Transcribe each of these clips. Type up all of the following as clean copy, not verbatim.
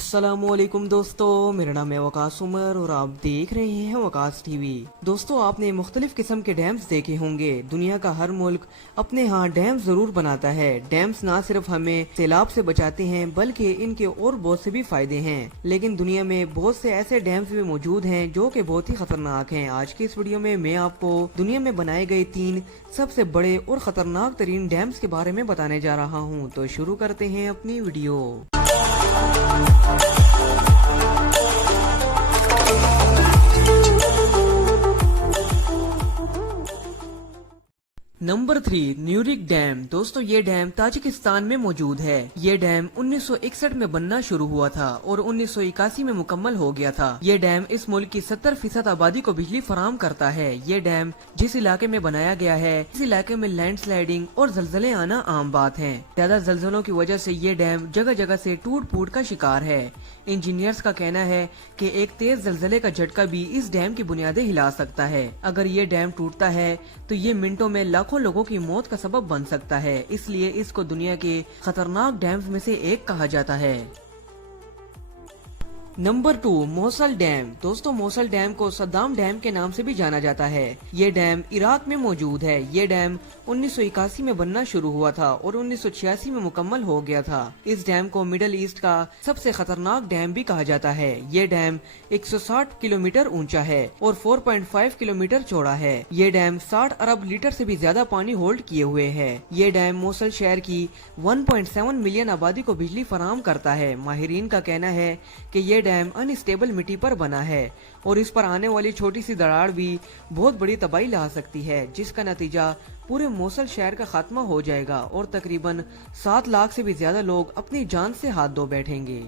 अस्सलामुअलैकुम दोस्तों, मेरा नाम है वकास उमर और आप देख रहे हैं वकास टीवी। दोस्तों, आपने मुख्तलिफ किस्म के डैम्स देखे होंगे। दुनिया का हर मुल्क अपने यहाँ डैम जरूर बनाता है। डैम्स ना सिर्फ हमें सैलाब से बचाते हैं बल्कि इनके और बहुत से भी फायदे हैं। लेकिन दुनिया में बहुत से ऐसे डैम्स भी मौजूद हैं जो कि बहुत ही खतरनाक हैं। आज के इस वीडियो में मैं आपको दुनिया में बनाए गए 3 सबसे बड़े और खतरनाक तरीन डैम्स के बारे में बताने जा रहा हूँ। तो शुरू करते हैं अपनी वीडियो। Number 3, न्यूरिक dam. दोस्तों, ये डैम ताजिकिस्तान में मौजूद है। ये डैम 1961 में बनना शुरू हुआ था और 1981 में मुकम्मल हो गया था। ये डैम इस मुल्क की 70% आबादी को बिजली फराहम करता है। ये डैम जिस इलाके में बनाया गया है, इस इलाके में लैंडस्लाइडिंग और जलजले आना आम बात है। ज्यादा जलजलों की वजह से ये डैम जगह जगह से टूट फूट का शिकार है। इंजीनियर्स का कहना है कि एक तेज जलजले का झटका भी इस डैम की बुनियादें हिला सकता है। अगर ये डैम टूटता है तो ये मिनटों में लाखों लोगों की मौत का सबब बन सकता है। इसलिए इसको दुनिया के खतरनाक डैम्स में से एक कहा जाता है। Number 2, Mosul dam. दोस्तों, मोसल डैम को सद्दाम डैम के नाम से भी जाना जाता है। ये डैम इराक में मौजूद है। ये डैम 1981 में बनना शुरू हुआ था और 1986 में मुकम्मल हो गया था। इस डैम को मिडल ईस्ट का सबसे खतरनाक डैम भी कहा जाता है। ये डैम 160 किलोमीटर ऊंचा है और 4.5 किलोमीटर चौड़ा है। ये डैम 60 अरब लीटर से भी ज्यादा पानी होल्ड किए हुए है। ये डैम मोसल शहर की 1.7 मिलियन आबादी को बिजली फराहम करता है। माहिरीन का कहना है कि ये डैम अनस्टेबल मिट्टी पर बना है और इस पर आने वाली छोटी सी दरार भी बहुत बड़ी तबाही ला सकती है, जिसका नतीजा पूरे मोसल शहर का खात्मा हो जाएगा और तकरीबन 7 लाख से भी ज्यादा लोग अपनी जान से हाथ धो बैठेंगे।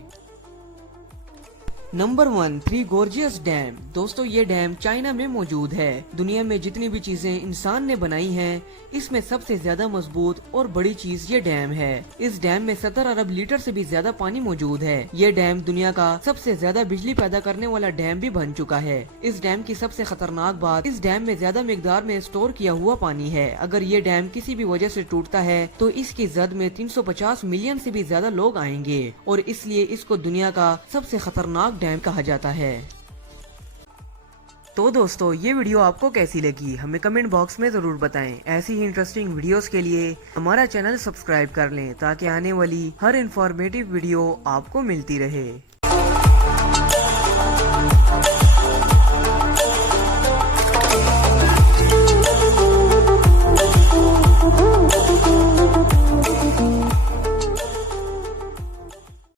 Number 1, three gorgeous dam. दोस्तों, ये डैम चाइना में मौजूद है। दुनिया में जितनी भी चीजें इंसान ने बनाई हैं, इसमें सबसे ज्यादा मजबूत और बड़ी चीज ये डैम है। इस डैम में 70 अरब लीटर से भी ज्यादा पानी मौजूद है। ये डैम दुनिया का सबसे ज्यादा बिजली पैदा करने वाला डैम भी बन चुका है। इस डैम की सबसे खतरनाक बात, इस डैम में ज्यादा मिकदार में स्टोर किया हुआ पानी है। अगर ये डैम किसी भी वजह से टूटता है तो इसकी जद में 350 मिलियन से भी ज्यादा लोग आएंगे और इसलिए इसको दुनिया का सबसे खतरनाक डैम कहा जाता है। तो दोस्तों, ये वीडियो आपको कैसी लगी हमें कमेंट बॉक्स में जरूर बताएं। ऐसी ही इंटरेस्टिंग वीडियोस के लिए हमारा चैनल सब्सक्राइब कर लें ताकि आने वाली हर इंफॉर्मेटिव वीडियो आपको मिलती रहे।